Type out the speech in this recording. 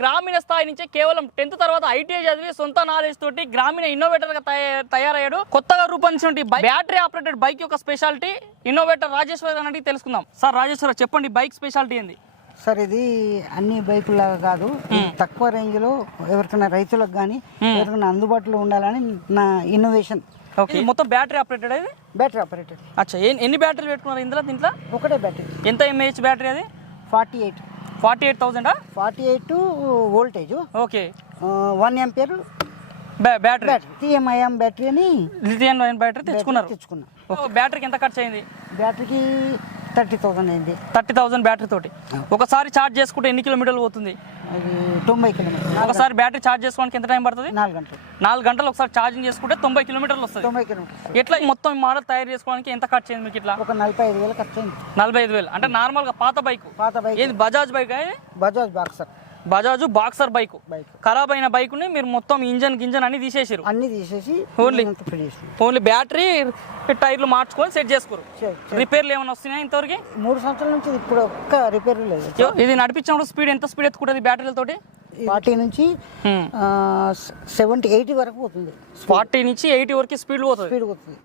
గ్రామీణ స్థాయి నుంచే కేవలం 10th తర్వాత ఐటీఐ చదివి సొంత నాలెడ్జ్ తోటి గ్రామీణ ఇన్నోవేటర్ గా తయారయ్యాడు. కొత్తగా రూపొందించిన బ్యాటరీ ఆపరేటెడ్ బైక్ యొక్క స్పెషాలిటీ ఇన్నోవేటర్ రాజేశ్వర్ అనేది తెలుసుకుందాం. సార్ రాజేశ్వర్ చెప్పండి, బైక్ స్పెషాలిటీ ఏంది? సార్ ఇది అన్ని బైకులాగా కాదు, తక్కువ రేంజ్ లో ఎవరికైనా రైతులకు కానీ ఎవరికైనా అందుబాటులో ఉండాలని నా ఇన్నోవేషన్. ఓకే, మొత్తం బ్యాటరీ ఆపరేటెడ్ అది? Battery operated. అచ్చా, ఎన్ని బ్యాటరీలు పెట్టుకున్నారు దీంట్లో? ఒకటే బ్యాటరీ. ఎంత ఎంఏహెచ్ బ్యాటరీ అది? 48,000 48 voltage. Okay, 1 ampere battery. Lithium battery అని లిథియం బ్యాటరీ తెచ్చుకున్నా. బ్యాటరీకి ఎంత ఖర్చు అయింది? బ్యాటరీకి 30,000 అయింది. 30,000 బ్యాటరీ తోటి ఒకసారి ఛార్జ్ చేసుకుంటే ఎన్ని కిలోమీటర్లు పోతుంది? అది 90 కిలోమీటర్లు. ఒకసారి బ్యాటరీ ఛార్జ్ చేసుకోవడానికి ఎంత టైం పడుతుంది? 4 గంటలు. 4 గంటలు ఒకసారి ఛార్జింగ్ చేసుకుంటే 90 కిలోమీటర్లు వస్తుంది. 90 కిలోమీటర్లు. ఎట్లా మొత్తం మోడల్ తయారు చేసుకోవడానికి ఎంత ఖర్చు అయింది మీకు? ఇట్లా ఒక 45,000 ఖర్చు అయింది. 45,000 అంటే నార్మల్ గా పాత బైక్. ఏది Bajaj bike? Bajaj boxer. Bajaj boxer bike. ఖరాబ్ అయిన బైక్ ని మీరు మొత్తం ఇంజన్ అన్ని తీసేసారు. అన్ని తీసేసి ఓన్లీ బ్యాటరీ టైర్లు మార్చుకొని సెట్ చేసుకోరు. రిపేర్లు ఏమైనా వస్తున్నాయి ఇంతవరకు? 3 సంవత్సరాల నుంచి ఇప్పుడు ఒక్క రిపేర్ లేదు. ఇది నడిపించినప్పుడు స్పీడ్ ఎంత స్పీడ్ ఎత్తుకుంటుంది బ్యాటరీలతోటి? 40 నుంచి 70-80 వరకు పోతుంది. 40 నుంచి 80 వరకు స్పీడ్ పోతుంది.